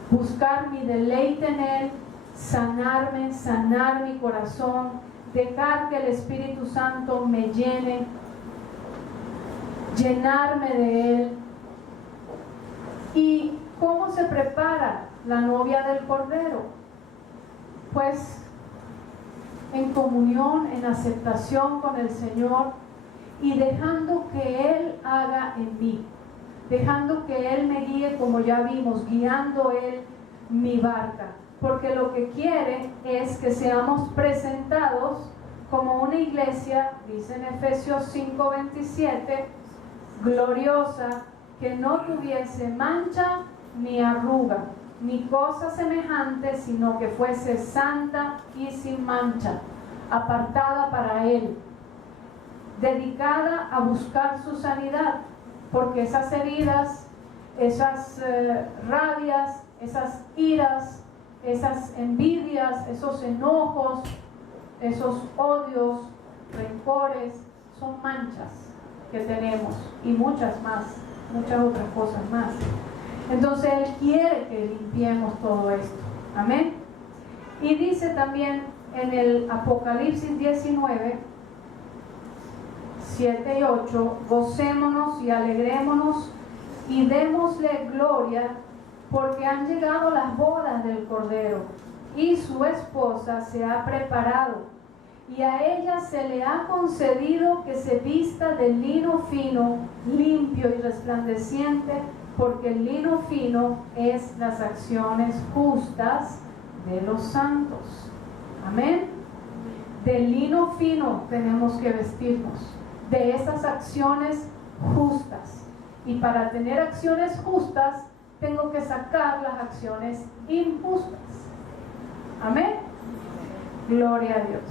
Buscar mi deleite en Él, sanarme, sanar mi corazón, dejar que el Espíritu Santo me llene, llenarme de Él. ¿Y cómo se prepara la novia del Cordero? Pues en comunión, en aceptación con el Señor y dejando que Él haga en mí, dejando que Él me guíe, como ya vimos, guiando Él mi barca, porque lo que quiere es que seamos presentados como una iglesia, dice en Efesios 5:27, gloriosa, que no tuviese mancha ni arruga, ni cosa semejante, sino que fuese santa y sin mancha, apartada para Él, dedicada a buscar su sanidad, porque esas heridas, esas rabias, esas iras, esas envidias, esos enojos, esos odios, rencores, son manchas que tenemos, y muchas más, muchas otras cosas más. Entonces Él quiere que limpiemos todo esto. Amén. Y dice también en el Apocalipsis 19, 7 y 8, gocémonos y alegrémonos y démosle gloria, porque han llegado las bodas del Cordero y su esposa se ha preparado, y a ella se le ha concedido que se vista de lino fino, limpio y resplandeciente, porque el lino fino es las acciones justas de los santos. Amén. De lino fino tenemos que vestirnos, de esas acciones justas. Y para tener acciones justas tengo que sacar las acciones injustas. Amén. Gloria a Dios.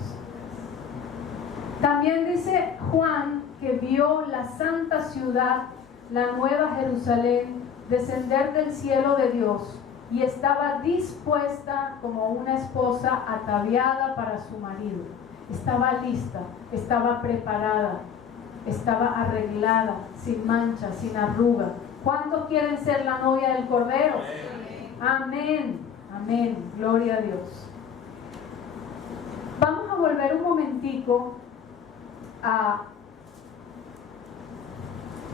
También dice Juan que vio la santa ciudad, la nueva Jerusalén, descender del cielo de Dios, y estaba dispuesta como una esposa ataviada para su marido. Estaba lista, estaba preparada, estaba arreglada, sin mancha, sin arruga. ¿Cuántos quieren ser la novia del Cordero? Amén, amén, gloria a Dios. Vamos a volver un momentico a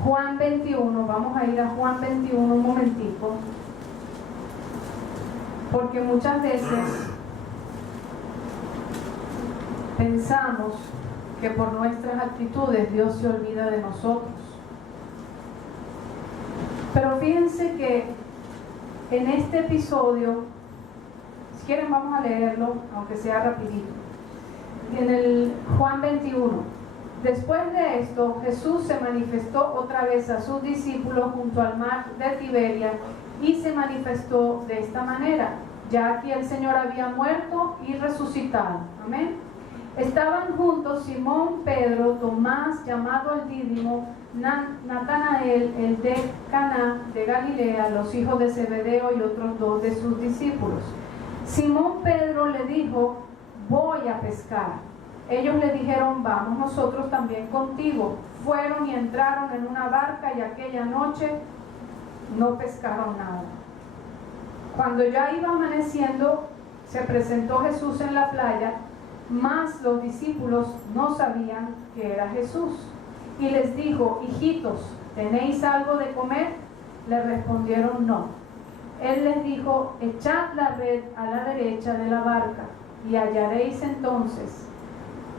Juan 21, vamos a ir a Juan 21 un momentico, porque muchas veces pensamos que por nuestras actitudes Dios se olvida de nosotros. Pero fíjense que en este episodio, si quieren vamos a leerlo, aunque sea rapidito, en el Juan 21. Después de esto, Jesús se manifestó otra vez a sus discípulos junto al mar de Tiberia y se manifestó de esta manera. Ya aquí el Señor había muerto y resucitado. Amén. Estaban juntos Simón, Pedro, Tomás, llamado el Dídimo, Natanael, el de Caná de Galilea, los hijos de Zebedeo y otros dos de sus discípulos. Simón Pedro le dijo: voy a pescar. Ellos le dijeron: vamos nosotros también contigo. Fueron y entraron en una barca y aquella noche no pescaron nada. Cuando ya iba amaneciendo, se presentó Jesús en la playa, mas los discípulos no sabían que era Jesús. Y les dijo: hijitos, ¿tenéis algo de comer? Le respondieron: no. Él les dijo: echad la red a la derecha de la barca y hallaréis entonces.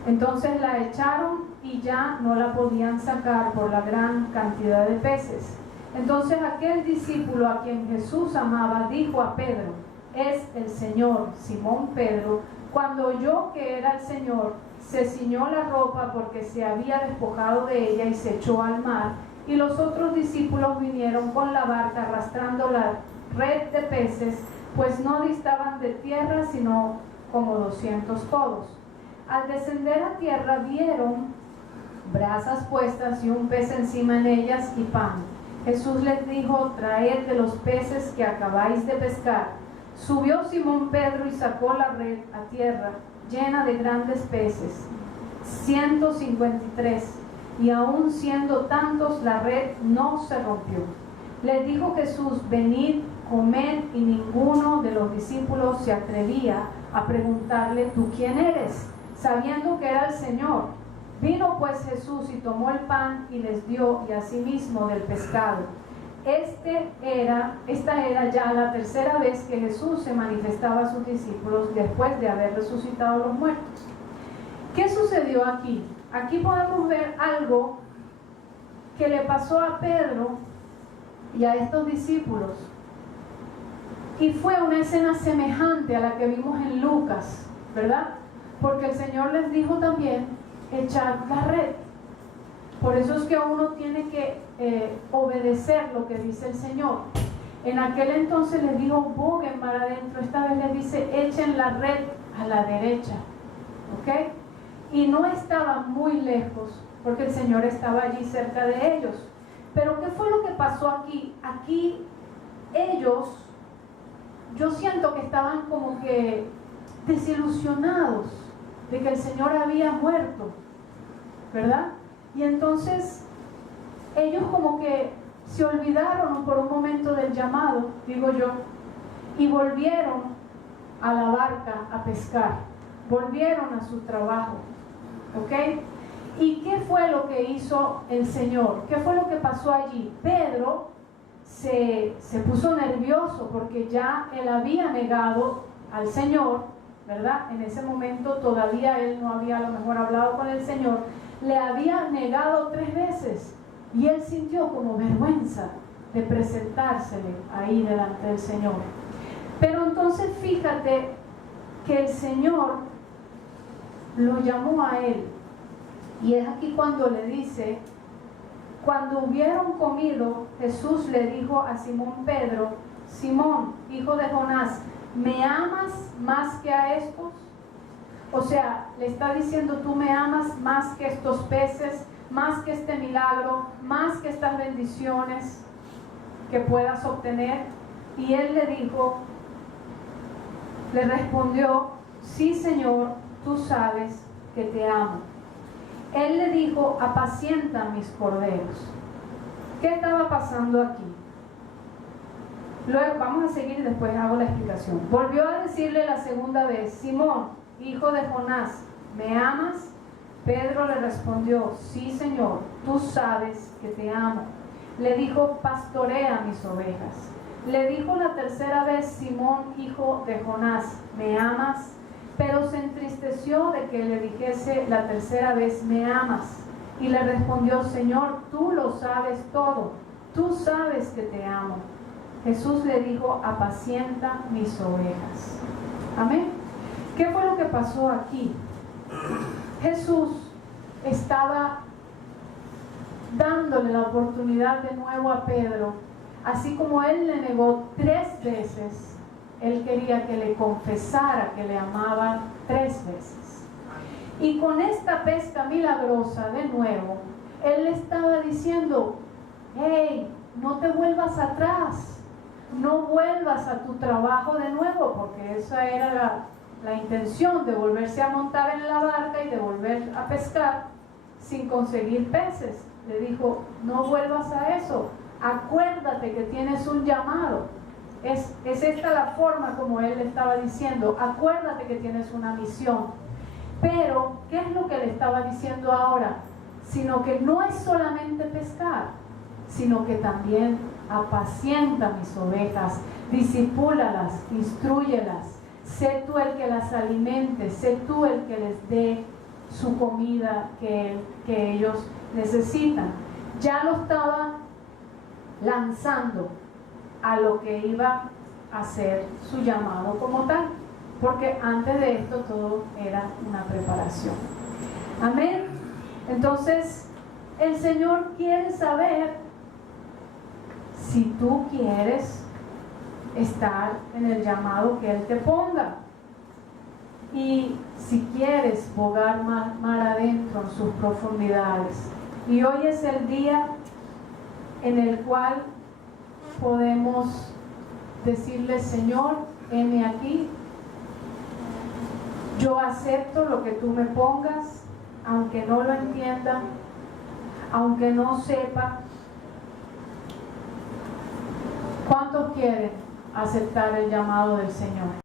Entonces la echaron y ya no la podían sacar por la gran cantidad de peces. Entonces aquel discípulo a quien Jesús amaba dijo a Pedro: es el Señor. Simón Pedro, cuando oyó que era el Señor, se ciñó la ropa porque se había despojado de ella y se echó al mar. Y los otros discípulos vinieron con la barca arrastrando la red de peces, pues no distaban de tierra sino como 200 codos. Al descender a tierra vieron brasas puestas y un pez encima en ellas y pan. Jesús les dijo: traed de los peces que acabáis de pescar. Subió Simón Pedro y sacó la red a tierra, llena de grandes peces, 153, y aun siendo tantos la red no se rompió. Les dijo Jesús: venid, comed, y ninguno de los discípulos se atrevía a preguntarle: ¿tú quién eres?, sabiendo que era el Señor. Vino pues Jesús y tomó el pan y les dio, y asimismo del pescado. Esta era ya la tercera vez que Jesús se manifestaba a sus discípulos después de haber resucitado a los muertos. ¿Qué sucedió aquí? Aquí podemos ver algo que le pasó a Pedro y a estos discípulos. Y fue una escena semejante a la que vimos en Lucas, ¿verdad? Porque el Señor les dijo también: echad la red. Por eso es que uno tiene que obedecer lo que dice el Señor. En aquel entonces les dijo: boguen mar adentro. Esta vez les dice: echen la red a la derecha. ¿Ok? Y no estaban muy lejos, porque el Señor estaba allí cerca de ellos. Pero ¿qué fue lo que pasó aquí? Aquí ellos, yo siento que estaban como que desilusionados de que el Señor había muerto, ¿verdad? Y entonces ellos como que se olvidaron por un momento del llamado, digo yo, y volvieron a la barca a pescar, volvieron a su trabajo, ¿ok? ¿Y qué fue lo que hizo el Señor? ¿Qué fue lo que pasó allí? Pedro se puso nervioso porque ya él había negado al Señor, ¿verdad? En ese momento todavía él no había a lo mejor hablado con el Señor, le había negado 3 veces y él sintió como vergüenza de presentársele ahí delante del Señor. Pero entonces fíjate que el Señor lo llamó a él, y es aquí cuando le dice: Cuando hubieron comido, Jesús le dijo a Simón Pedro: Simón, hijo de Jonás, ¿me amas más que a estos? O sea, le está diciendo: tú me amas más que estos peces, más que este milagro, más que estas bendiciones que puedas obtener. Y él le respondió: sí, Señor, tú sabes que te amo. Él le dijo: apacienta mis corderos. ¿Qué estaba pasando aquí? Luego vamos a seguir y después hago la explicación. Volvió a decirle la segunda vez: Simón, hijo de Jonás, ¿me amas? Pedro le respondió: sí, Señor, tú sabes que te amo. Le dijo: pastorea mis ovejas. Le dijo la tercera vez: Simón, hijo de Jonás, ¿me amas? Pero se entristeció de que le dijese la tercera vez: ¿me amas? Y le respondió: Señor, tú lo sabes todo, tú sabes que te amo. Jesús le dijo: apacienta mis ovejas. Amén. ¿Qué fue lo que pasó aquí? Jesús estaba dándole la oportunidad de nuevo a Pedro. Así como él le negó 3 veces, él quería que le confesara que le amaba 3 veces. Y con esta pesca milagrosa de nuevo, él le estaba diciendo: hey, no te vuelvas atrás, no vuelvas a tu trabajo de nuevo, porque esa era la intención, de volverse a montar en la barca y de volver a pescar sin conseguir peces. Le dijo: no vuelvas a eso, acuérdate que tienes un llamado. Es esta la forma como él le estaba diciendo: acuérdate que tienes una misión. Pero, ¿qué es lo que le estaba diciendo ahora? Sino que no es solamente pescar, sino que también apacienta mis ovejas, discípulalas, instrúyelas, sé tú el que las alimente, sé tú el que les dé su comida que ellos necesitan. Ya lo estaba lanzando a lo que iba a ser su llamado como tal, porque antes de esto todo era una preparación. Amén. Entonces el Señor quiere saber si tú quieres estar en el llamado que Él te ponga, y si quieres bogar mar adentro en sus profundidades. Y hoy es el día en el cual podemos decirle: Señor, heme aquí, yo acepto lo que tú me pongas, aunque no lo entienda, aunque no sepa. ¿Cuántos quieren aceptar el llamado del Señor?